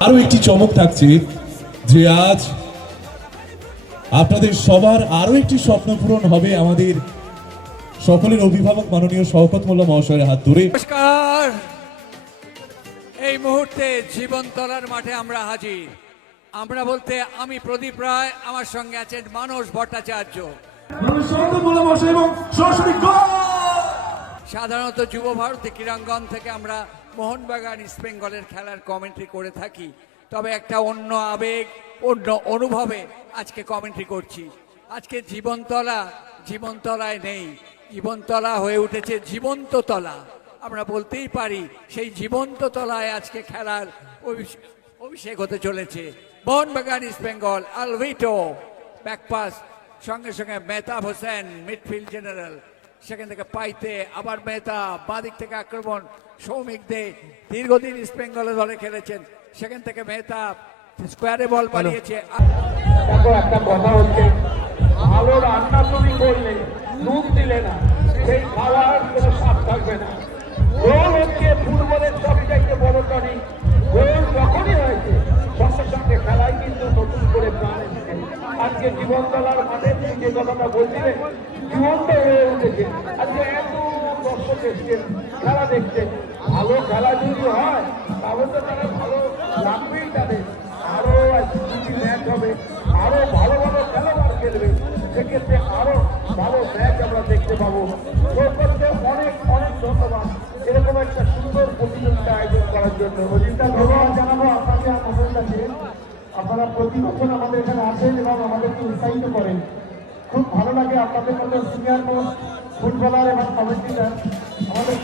আরও একটি চমক থাকছে যে আজ আপনাদের সবার আরও একটি স্বপ্ন পূরণ হবে আমাদের সকলের অভিভাবক মাননীয় শওকত মোল্লা মহাশয়ের হাত ধরে। নমস্কার। এই মুহূর্তে জীবনতলার মাঠে আমরা হাজির। আমরা বলতে আমি প্রদীপ রায় আমার সঙ্গে আছেন মানস ভট্টাচার্য। এবং সরাসরি গোল সাধারণত যুব ভারতী ক্রীড়াঙ্গন থেকে আমরা মোহনবাগান ইস্ট বেঙ্গলের খেলার কমেন্ট্রি করে থাকি। তবে একটা অন্য আবেগ, অন্য অনুভবে আজকে কমেন্ট্রি করছি। আজকে জীবনতলা, জীবনতলায় নেই। জীবনতলা হয়ে উঠেছে জীবন্ততলা আমরা বলতেই পারি, সেই জীবন্ততলায় আজকে খেলার অভিষ- অভিষেক হতে চলেছে। মোহনবাগান ইস্ট বেঙ্গল, আলভিটো, ব্যাকপাস, সঙ্গে সঙ্গে মেহতাব হোসেন মিডফিল্ড জেনারেল সেখান থেকে পাইতে আবার মেহতা বাদিক থেকে আক্রমণ। সৌমিক দে দীর্ঘদিন ইস্ট বেঙ্গলের দলে খেলেছেন। সেখান থেকে মেহতা স্কোয়ারে বল বাড়িয়েছে। দেখো একটা কথা হচ্ছে ভালো রান্না তুমি করলে নুন দিলে না সেই খাওয়ার কোনো স্বাদ থাকবে না। গোল হচ্ছে ফুটবলের সবচাইতে বড় টনি। গোল যখনই হয়েছে সঙ্গে সঙ্গে খেলায় কিন্তু নতুন করে প্রাণ আজকে জীবনতলার মাঠে তুমি যে কথাটা বলছিলে জীবন্ত হয়ে উঠেছে আজকে এত খেলা দেখছেন ভালো খেলা যদি হয়, তাহলে তো তারা ভালো লাগবেই তাদের। আরও দুটি ম্যাচ হবে, আরও ভালো ভালো খেলোয়াড় খেলবে। সেক্ষেত্রে আরও ভালো ম্যাচ আমরা দেখতে পাবো। সরকারকে অনেক অনেক ধন্যবাদ। এরকম একটা সুন্দর প্রতিযোগিতা আয়োজন করার জন্য। অজিতা ধন্যবাদ জানাব আপনাকে আমাদের কাছে আপনারা প্রতি বছর আমাদের এখানে আসেন এবং আমাদেরকে উৎসাহিত করেন। খুব ভালো লাগে আপনাদের মতো সিনিয়র মোস্ট ফুটবলার এবং কমিটিটা আমাদের